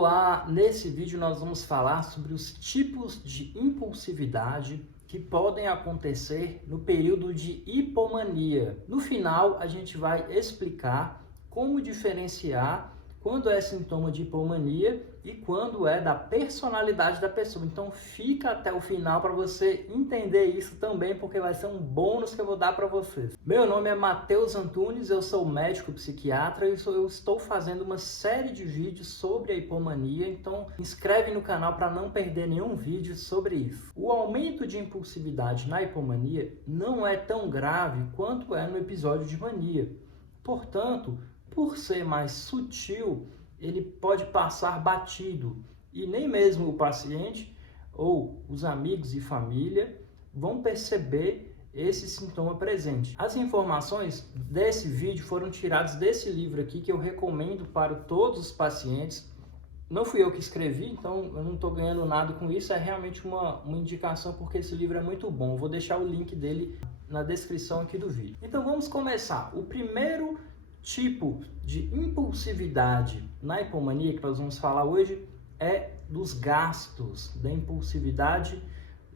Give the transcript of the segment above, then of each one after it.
Olá, nesse vídeo nós vamos falar sobre os tipos de impulsividade que podem acontecer no período de hipomania. No final, a gente vai explicar como diferenciar quando é sintoma de hipomania e quando é da personalidade da pessoa. Então fica até o final para você entender isso também, porque vai ser um bônus que eu vou dar para vocês. Meu nome é Matheus Antunes, eu sou médico psiquiatra e eu estou fazendo uma série de vídeos sobre a hipomania, então inscreve no canal para não perder nenhum vídeo sobre isso. O aumento de impulsividade na hipomania não é tão grave quanto é no episódio de mania. Portanto, por ser mais sutil, ele pode passar batido e nem mesmo o paciente ou os amigos e família vão perceber esse sintoma presente. As informações desse vídeo foram tiradas desse livro aqui que eu recomendo para todos os pacientes. Não fui eu que escrevi, então eu não estou ganhando nada com isso, é realmente uma indicação porque esse livro é muito bom. Eu vou deixar o link dele na descrição aqui do vídeo. Então vamos começar. O primeiro tipo de impulsividade na hipomania que nós vamos falar hoje é dos gastos, da impulsividade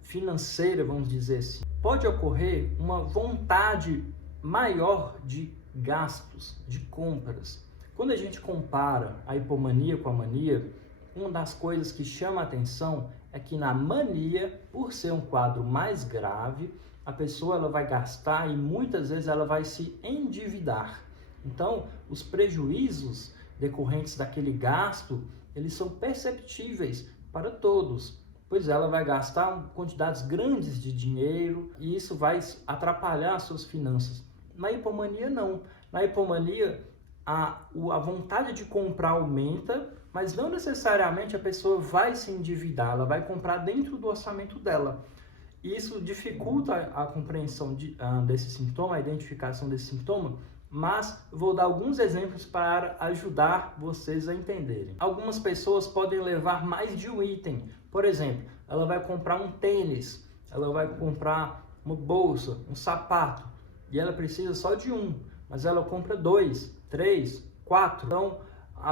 financeira, vamos dizer assim. Pode ocorrer uma vontade maior de gastos, de compras. Quando a gente compara a hipomania com a mania, uma das coisas que chama a atenção é que na mania, por ser um quadro mais grave, a pessoa ela vai gastar e muitas vezes ela vai se endividar. Então, os prejuízos decorrentes daquele gasto, eles são perceptíveis para todos, pois ela vai gastar quantidades grandes de dinheiro e isso vai atrapalhar as suas finanças. Na hipomania, não. Na hipomania, a vontade de comprar aumenta, mas não necessariamente a pessoa vai se endividar, ela vai comprar dentro do orçamento dela. E isso dificulta a compreensão desse sintoma, a identificação desse sintoma, mas vou dar alguns exemplos para ajudar vocês a entenderem. Algumas pessoas podem levar mais de um item. Por exemplo, ela vai comprar um tênis, ela vai comprar uma bolsa, um sapato, e ela precisa só de um, mas ela compra 2, 3, 4. Então,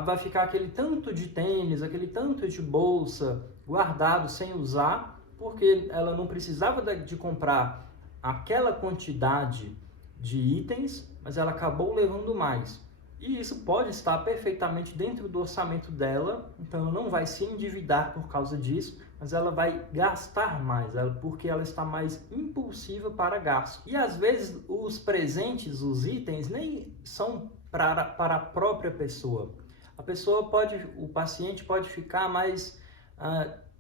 vai ficar aquele tanto de tênis, aquele tanto de bolsa guardado sem usar, porque ela não precisava de comprar aquela quantidade de itens, mas ela acabou levando mais. E isso pode estar perfeitamente dentro do orçamento dela, então ela não vai se endividar por causa disso, mas ela vai gastar mais, porque ela está mais impulsiva para gasto. E às vezes os presentes, os itens, nem são para a própria pessoa. O paciente pode ficar mais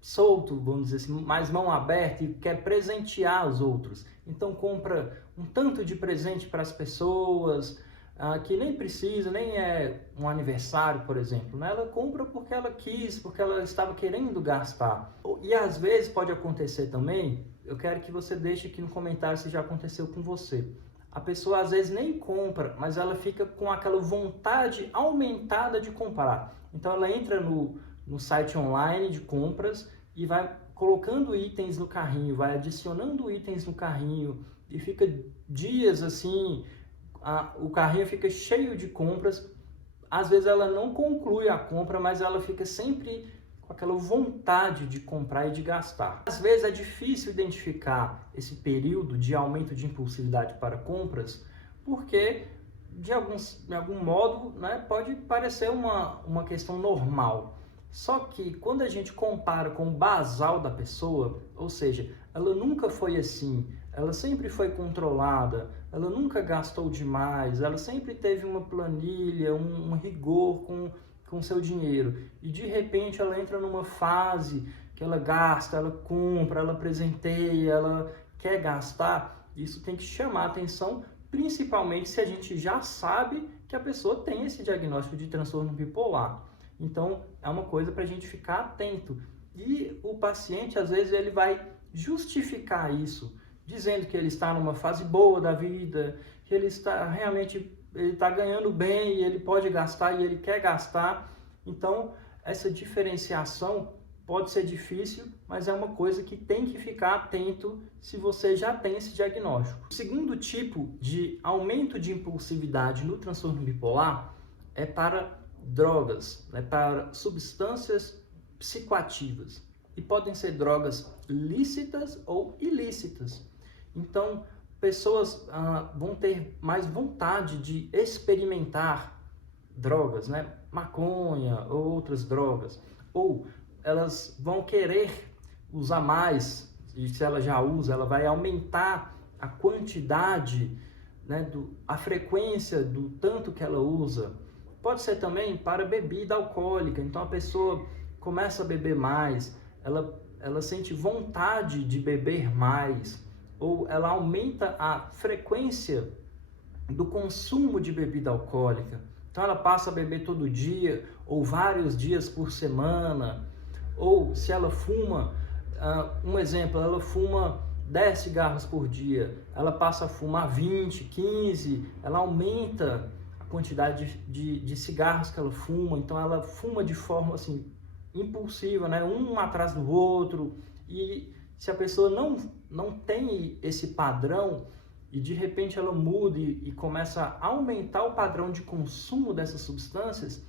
solto, vamos dizer assim, mais mão aberta e quer presentear os outros. Então compra um tanto de presente para as pessoas que nem precisa, nem é um aniversário, por exemplo, né? Ela compra porque ela quis, porque ela estava querendo gastar. E às vezes pode acontecer também, eu quero que você deixe aqui no comentário se já aconteceu com você. A pessoa às vezes nem compra, mas ela fica com aquela vontade aumentada de comprar. Então ela entra no site online de compras e vai colocando itens no carrinho, vai adicionando itens no carrinho e fica dias assim, o carrinho fica cheio de compras. Às vezes ela não conclui a compra, mas ela fica sempre com aquela vontade de comprar e de gastar. Às vezes é difícil identificar esse período de aumento de impulsividade para compras, porque de algum modo, né, pode parecer uma questão normal. Só que quando a gente compara com o basal da pessoa, ou seja, ela nunca foi assim, ela sempre foi controlada, ela nunca gastou demais, ela sempre teve uma planilha, um rigor com seu dinheiro. E de repente ela entra numa fase que ela gasta, ela compra, ela presenteia, ela quer gastar. Isso tem que chamar a atenção, principalmente se a gente já sabe que a pessoa tem esse diagnóstico de transtorno bipolar. Então, é uma coisa para a gente ficar atento. E o paciente, às vezes, ele vai justificar isso, dizendo que ele está numa fase boa da vida, que ele está realmente ganhando bem e ele pode gastar e ele quer gastar. Então, essa diferenciação pode ser difícil, mas é uma coisa que tem que ficar atento se você já tem esse diagnóstico. O segundo tipo de aumento de impulsividade no transtorno bipolar é para drogas, né, para substâncias psicoativas. E podem ser drogas lícitas ou ilícitas. Então, pessoas vão ter mais vontade de experimentar drogas, né? Maconha ou outras drogas. Ou elas vão querer usar mais, e se ela já usa, ela vai aumentar a quantidade, né, a frequência do tanto que ela usa. Pode ser também para bebida alcoólica. Então a pessoa começa a beber mais, ela sente vontade de beber mais, ou ela aumenta a frequência do consumo de bebida alcoólica. Então ela passa a beber todo dia, ou vários dias por semana, ou se ela fuma, um exemplo, ela fuma 10 cigarros por dia, ela passa a fumar 20, 15, ela aumenta a quantidade de cigarros que ela fuma, então ela fuma de forma assim, impulsiva, né? Um atrás do outro, e se a pessoa não tem esse padrão e de repente ela muda e começa a aumentar o padrão de consumo dessas substâncias,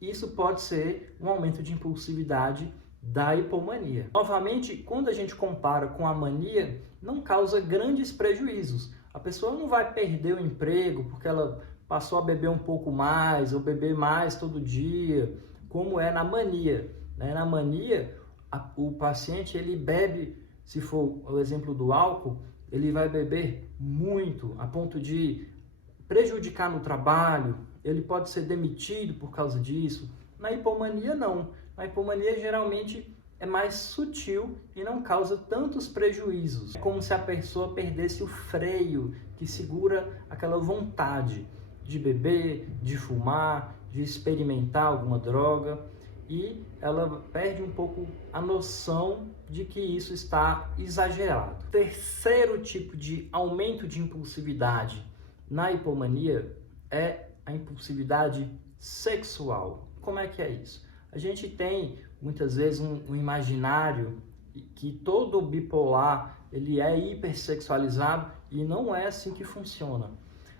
isso pode ser um aumento de impulsividade da hipomania. Novamente, quando a gente compara com a mania, não causa grandes prejuízos. A pessoa não vai perder o emprego porque ela passou a beber um pouco mais ou beber mais todo dia, como é na mania, né? Na mania, o paciente ele bebe, se for o exemplo do álcool, ele vai beber muito, a ponto de prejudicar no trabalho, ele pode ser demitido por causa disso. Na hipomania, não. Na hipomania, geralmente, é mais sutil e não causa tantos prejuízos. É como se a pessoa perdesse o freio que segura aquela vontade de beber, de fumar, de experimentar alguma droga, e ela perde um pouco a noção de que isso está exagerado. Terceiro tipo de aumento de impulsividade na hipomania é a impulsividade sexual. Como é que é isso? A gente tem muitas vezes um imaginário que todo bipolar ele é hipersexualizado, e não é assim que funciona.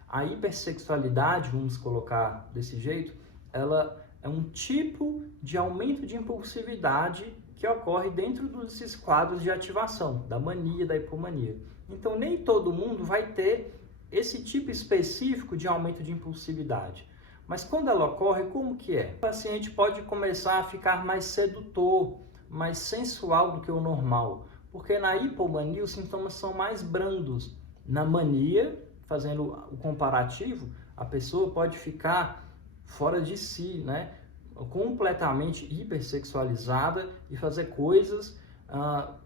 A hipersexualidade, vamos colocar desse jeito, ela é um tipo de aumento de impulsividade que ocorre dentro desses quadros de ativação, da mania, da hipomania. Então, nem todo mundo vai ter esse tipo específico de aumento de impulsividade. Mas quando ela ocorre, como que é? O paciente pode começar a ficar mais sedutor, mais sensual do que o normal, porque na hipomania os sintomas são mais brandos. Na mania, fazendo o comparativo, a pessoa pode ficar fora de si, né? Completamente hipersexualizada e fazer coisas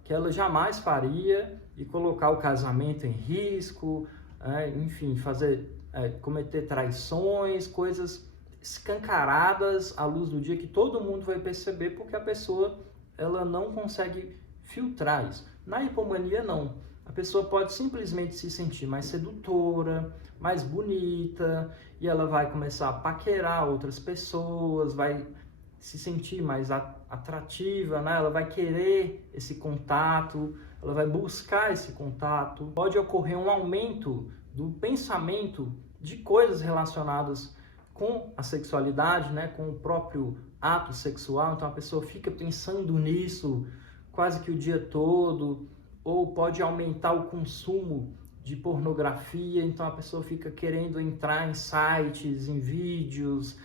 que ela jamais faria e colocar o casamento em risco, enfim, cometer traições, coisas escancaradas à luz do dia que todo mundo vai perceber, porque a pessoa ela não consegue filtrar isso. Na hipomania não. A pessoa pode simplesmente se sentir mais sedutora, mais bonita, e ela vai começar a paquerar outras pessoas, vai se sentir mais atrativa, né? Ela vai querer esse contato, ela vai buscar esse contato. Pode ocorrer um aumento do pensamento de coisas relacionadas com a sexualidade, né? Com o próprio ato sexual. Então a pessoa fica pensando nisso quase que o dia todo, ou pode aumentar o consumo de pornografia, então a pessoa fica querendo entrar em sites, em vídeos,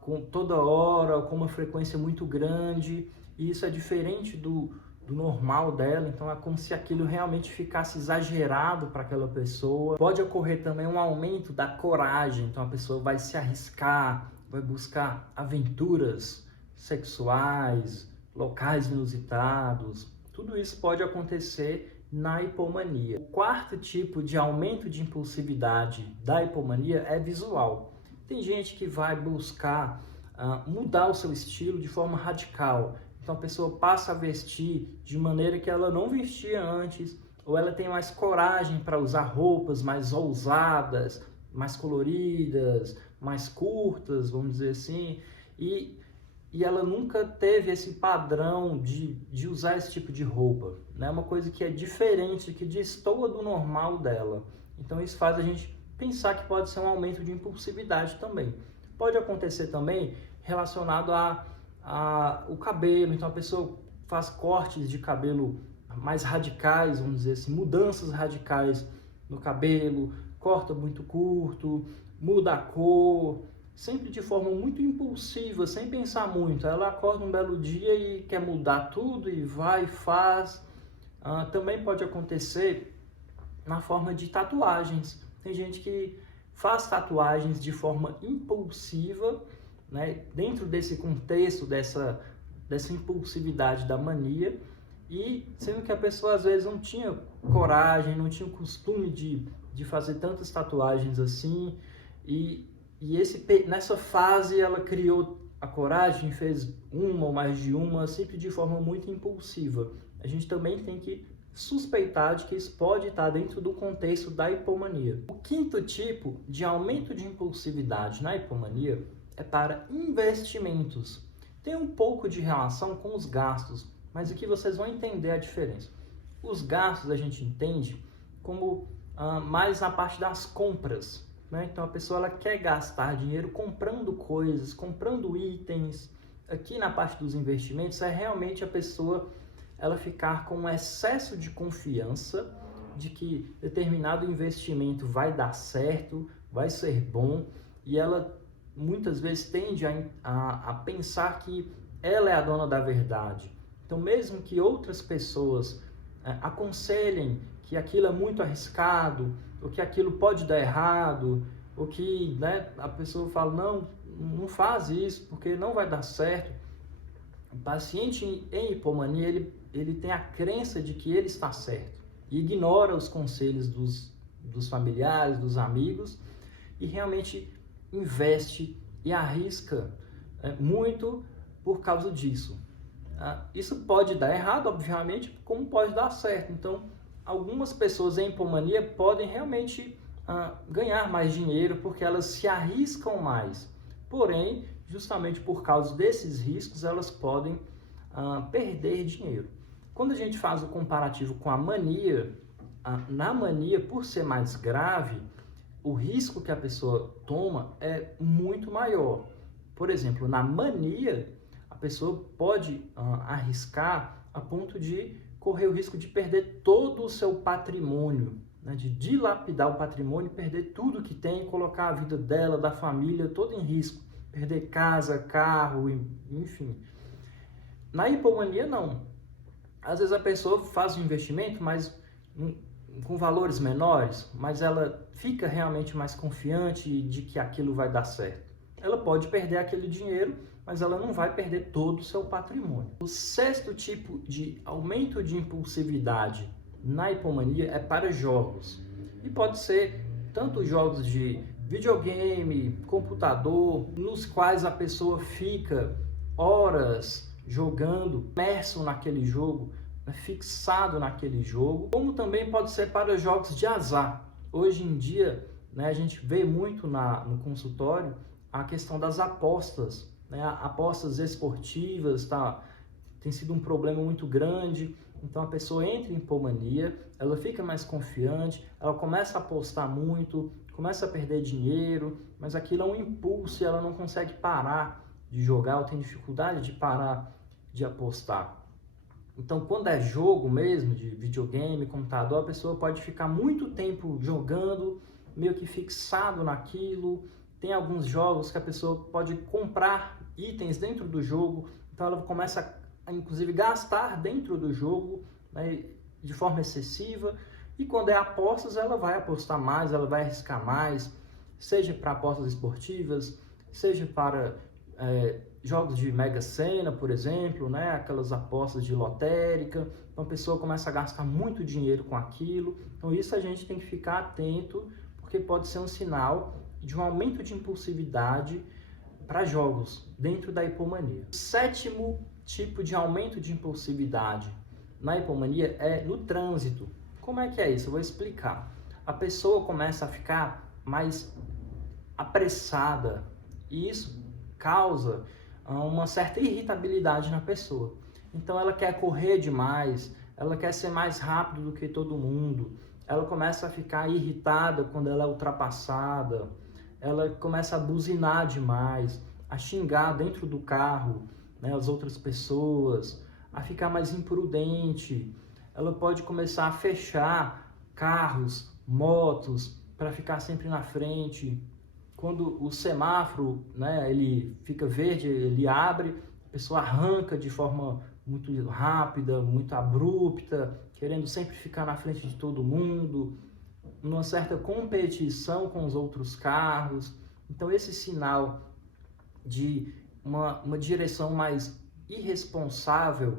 com toda hora, com uma frequência muito grande, e isso é diferente do normal dela, então é como se aquilo realmente ficasse exagerado para aquela pessoa. Pode ocorrer também um aumento da coragem, então a pessoa vai se arriscar, vai buscar aventuras sexuais, locais inusitados. Tudo isso pode acontecer na hipomania. O quarto tipo de aumento de impulsividade da hipomania é visual. Tem gente que vai buscar mudar o seu estilo de forma radical. Então a pessoa passa a vestir de maneira que ela não vestia antes, ou ela tem mais coragem para usar roupas mais ousadas, mais coloridas, mais curtas, vamos dizer assim, e ela nunca teve esse padrão de usar esse tipo de roupa, né? Uma coisa que é diferente, que destoa do normal dela. Então isso faz a gente pensar que pode ser um aumento de impulsividade também. Pode acontecer também relacionado o cabelo, então a pessoa faz cortes de cabelo mais radicais, vamos dizer assim, mudanças radicais no cabelo, corta muito curto, muda a cor, sempre de forma muito impulsiva, sem pensar muito. Ela acorda um belo dia e quer mudar tudo e vai e faz. Também pode acontecer na forma de tatuagens. Tem gente que faz tatuagens de forma impulsiva, né, dentro desse contexto, dessa impulsividade da mania, e sendo que a pessoa às vezes não tinha coragem, não tinha o costume de fazer tantas tatuagens assim, e nessa fase ela criou a coragem, fez uma ou mais de uma, sempre de forma muito impulsiva. A gente também tem que suspeitar de que isso pode estar dentro do contexto da hipomania. O quinto tipo de aumento de impulsividade na hipomania é para investimentos. Tem um pouco de relação com os gastos, mas aqui vocês vão entender a diferença. Os gastos a gente entende como mais na parte das compras, né? Então a pessoa ela quer gastar dinheiro comprando coisas, comprando itens. Aqui na parte dos investimentos é realmente a pessoa ela ficar com um excesso de confiança de que determinado investimento vai dar certo, vai ser bom, e ela muitas vezes tende a pensar que ela é a dona da verdade. Então, mesmo que outras pessoas aconselhem que aquilo é muito arriscado, ou que aquilo pode dar errado, ou que, né, a pessoa fala, não faz isso, porque não vai dar certo. O paciente em hipomania, ele tem a crença de que ele está certo e ignora os conselhos dos familiares, dos amigos, e realmente investe e arrisca muito por causa disso. Isso pode dar errado, obviamente, como pode dar certo. Então, algumas pessoas em hipomania podem realmente ganhar mais dinheiro porque elas se arriscam mais. Porém, justamente por causa desses riscos, elas podem perder dinheiro. Quando a gente faz o comparativo com a mania, na mania, por ser mais grave, o risco que a pessoa toma é muito maior. Por exemplo, na mania, a pessoa pode arriscar a ponto de correr o risco de perder todo o seu patrimônio, né? De dilapidar o patrimônio, perder tudo que tem, colocar a vida dela, da família, toda em risco. Perder casa, carro, enfim. Na hipomania, não. Às vezes a pessoa faz um investimento, mas com valores menores, mas ela fica realmente mais confiante de que aquilo vai dar certo. Ela pode perder aquele dinheiro, mas ela não vai perder todo o seu patrimônio. O sexto tipo de aumento de impulsividade na hipomania é para jogos. E pode ser tanto jogos de videogame, computador, nos quais a pessoa fica horas jogando, imerso naquele jogo, fixado naquele jogo, como também pode ser para jogos de azar. Hoje em dia, né, a gente vê muito no consultório a questão das apostas, né, apostas esportivas, tem sido um problema muito grande. Então a pessoa entra em hipomania, ela fica mais confiante, ela começa a apostar muito, começa a perder dinheiro, mas aquilo é um impulso e ela não consegue parar de jogar, ela tem dificuldade de parar de apostar. Então, quando é jogo mesmo, de videogame, computador, a pessoa pode ficar muito tempo jogando, meio que fixado naquilo. Tem alguns jogos que a pessoa pode comprar itens dentro do jogo, então ela começa a, inclusive, gastar dentro do jogo, né, de forma excessiva. E quando é apostas, ela vai apostar mais, ela vai arriscar mais, seja para apostas esportivas, seja para jogos de Mega Sena, por exemplo, né? Aquelas apostas de lotérica. Então a pessoa começa a gastar muito dinheiro com aquilo. Então isso a gente tem que ficar atento, porque pode ser um sinal de um aumento de impulsividade para jogos dentro da hipomania. O sétimo tipo de aumento de impulsividade na hipomania é no trânsito. Como é que é isso? Eu vou explicar. A pessoa começa a ficar mais apressada e isso causa uma certa irritabilidade na pessoa. Então ela quer correr demais, ela quer ser mais rápido do que todo mundo, ela começa a ficar irritada quando ela é ultrapassada, ela começa a buzinar demais, a xingar dentro do carro, né, as outras pessoas, a ficar mais imprudente. Ela pode começar a fechar carros, motos, para ficar sempre na frente. Quando o semáforo, né, ele fica verde, ele abre, a pessoa arranca de forma muito rápida, muito abrupta, querendo sempre ficar na frente de todo mundo, numa certa competição com os outros carros. Então esse sinal de uma direção mais irresponsável,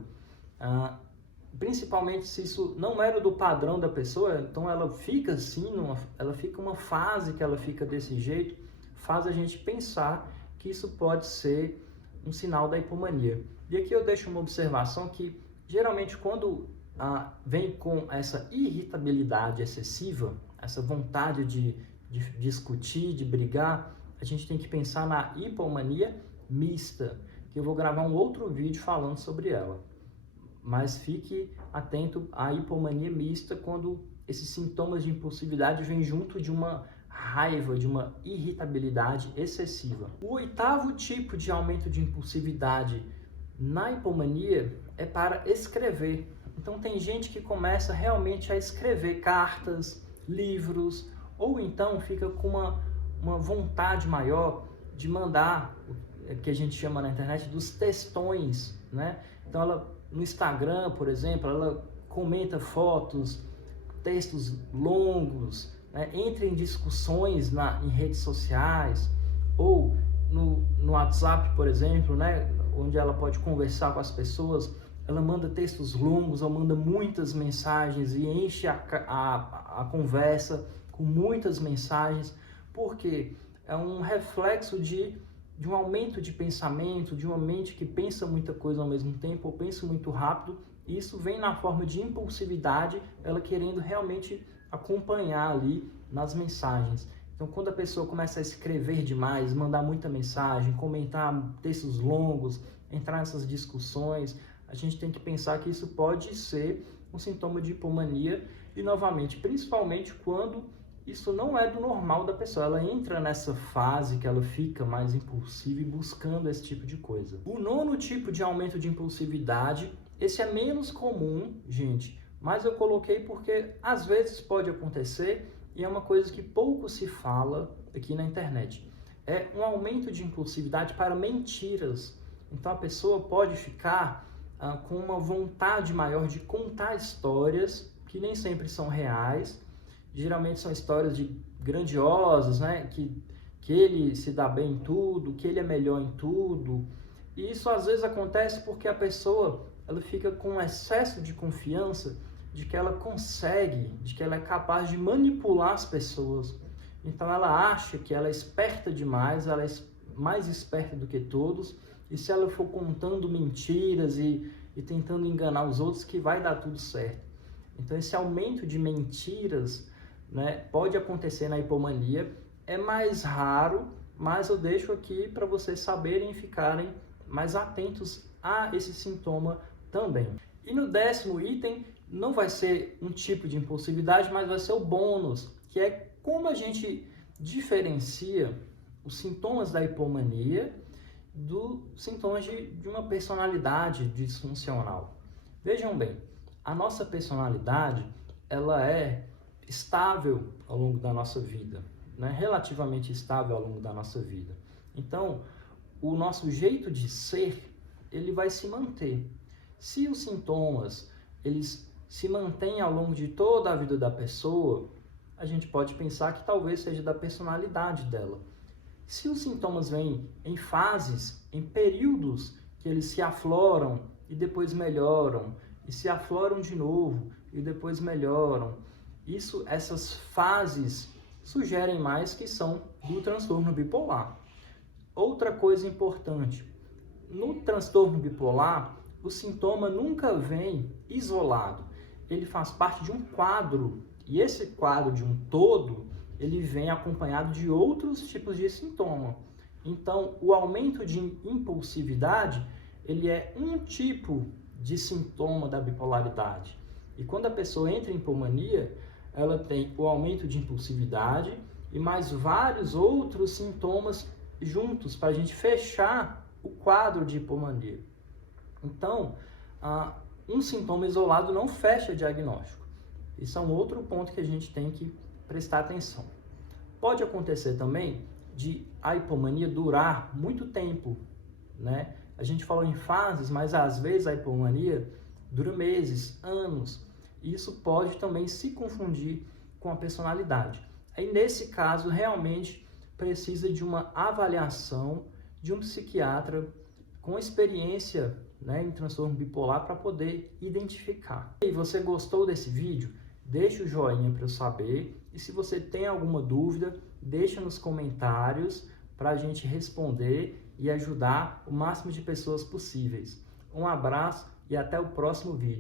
principalmente se isso não era do padrão da pessoa, então ela fica assim, ela fica uma fase que ela fica desse jeito, faz a gente pensar que isso pode ser um sinal da hipomania. E aqui eu deixo uma observação que, geralmente, quando vem com essa irritabilidade excessiva, essa vontade de discutir, de brigar, a gente tem que pensar na hipomania mista, que eu vou gravar um outro vídeo falando sobre ela. Mas fique atento à hipomania mista quando esses sintomas de impulsividade vêm junto de uma raiva, de uma irritabilidade excessiva. O 8º tipo de aumento de impulsividade na hipomania é para escrever. Então tem gente que começa realmente a escrever cartas, livros, ou então fica com uma vontade maior de mandar, que a gente chama na internet dos textões, né? Então ela, no Instagram, por exemplo, ela comenta fotos, textos longos, né? Entra em discussões em redes sociais, ou no WhatsApp, por exemplo, né? Onde ela pode conversar com as pessoas, ela manda textos longos, ou manda muitas mensagens e enche a conversa com muitas mensagens, porque é um reflexo de um aumento de pensamento, de uma mente que pensa muita coisa ao mesmo tempo, ou pensa muito rápido, e isso vem na forma de impulsividade, ela querendo realmente acompanhar ali nas mensagens. Então, quando a pessoa começa a escrever demais, mandar muita mensagem, comentar textos longos, entrar nessas discussões, a gente tem que pensar que isso pode ser um sintoma de hipomania e, novamente, principalmente quando isso não é do normal da pessoa. Ela entra nessa fase que ela fica mais impulsiva e buscando esse tipo de coisa. O 9º tipo de aumento de impulsividade, esse é menos comum, gente, mas eu coloquei porque às vezes pode acontecer e é uma coisa que pouco se fala aqui na internet. É um aumento de impulsividade para mentiras. Então a pessoa pode ficar com uma vontade maior de contar histórias que nem sempre são reais. Geralmente são histórias grandiosas, né? Que ele se dá bem em tudo, que ele é melhor em tudo. E isso às vezes acontece porque a pessoa ela fica com um excesso de confiança de que ela consegue, de que ela é capaz de manipular as pessoas. Então ela acha que ela é esperta demais, ela é mais esperta do que todos, e se ela for contando mentiras e tentando enganar os outros, que vai dar tudo certo. Então esse aumento de mentiras, né, pode acontecer na hipomania, é mais raro, mas eu deixo aqui para vocês saberem e ficarem mais atentos a esse sintoma também. E no 10º item, não vai ser um tipo de impulsividade, mas vai ser o bônus, que é como a gente diferencia os sintomas da hipomania dos sintomas de uma personalidade disfuncional. Vejam bem, a nossa personalidade, ela é estável ao longo da nossa vida, né? Relativamente estável ao longo da nossa vida. Então, o nosso jeito de ser, ele vai se manter. Se os sintomas, eles se mantêm ao longo de toda a vida da pessoa, a gente pode pensar que talvez seja da personalidade dela. Se os sintomas vêm em fases, em períodos que eles se afloram e depois melhoram, e se afloram de novo e depois melhoram, essas fases sugerem mais que são do transtorno bipolar. Outra coisa importante, no transtorno bipolar, o sintoma nunca vem isolado, ele faz parte de um quadro, e esse quadro de um todo, ele vem acompanhado de outros tipos de sintoma. Então, o aumento de impulsividade, ele é um tipo de sintoma da bipolaridade. E quando a pessoa entra em hipomania, ela tem o aumento de impulsividade, e mais vários outros sintomas juntos para a gente fechar o quadro de hipomania. Então, um sintoma isolado não fecha diagnóstico. Isso é um outro ponto que a gente tem que prestar atenção. Pode acontecer também de a hipomania durar muito tempo, né? A gente falou em fases, mas às vezes a hipomania dura meses, anos. E isso pode também se confundir com a personalidade. Aí, nesse caso, realmente precisa de uma avaliação de um psiquiatra com experiência, né, em transtorno bipolar para poder identificar. E você gostou desse vídeo? Deixa o joinha para eu saber. E se você tem alguma dúvida, deixa nos comentários para a gente responder e ajudar o máximo de pessoas possíveis. Um abraço e até o próximo vídeo.